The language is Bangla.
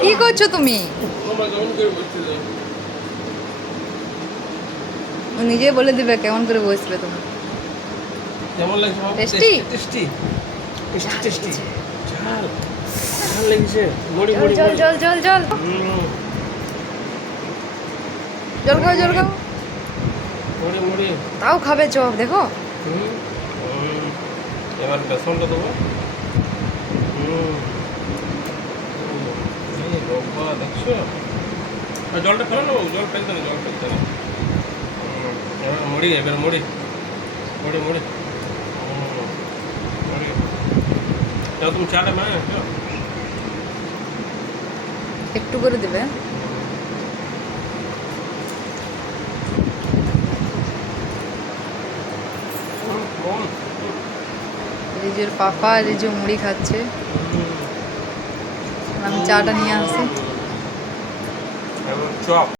কি করছো তুমি? ও নিজে বলে দিবে কেমন করে বসবে তুমি। কেমন লাগছে বাবা? টেস্টি? টেস্টি টেস্টি ঝাল ঝাল লেগেছে। মুড়ি জল মুড়ি জল মুড়ি। জল জল জল জল খাও জল খাও। মুড়ি মুড়ি। তাও খাবে চপ দেখো। হুম, হুম। এবার বেসনটা দেবো। হুম। এই বাবা দেখছো? আর জলটা ফেলো না বাবু, জল ফেলতে না, জল ফেলতে না। এবার মুড়ি, এবার মুড়ি মুড়ি মুড়ি। মুড়ি। যাও তুমি চাটা মা, যাও। একটু করে দেবে। বোন। রিজুর পাপা রিজু মুড়ি খাচ্ছে। আমি চাটা নিয়ে আসি। এবার চপ।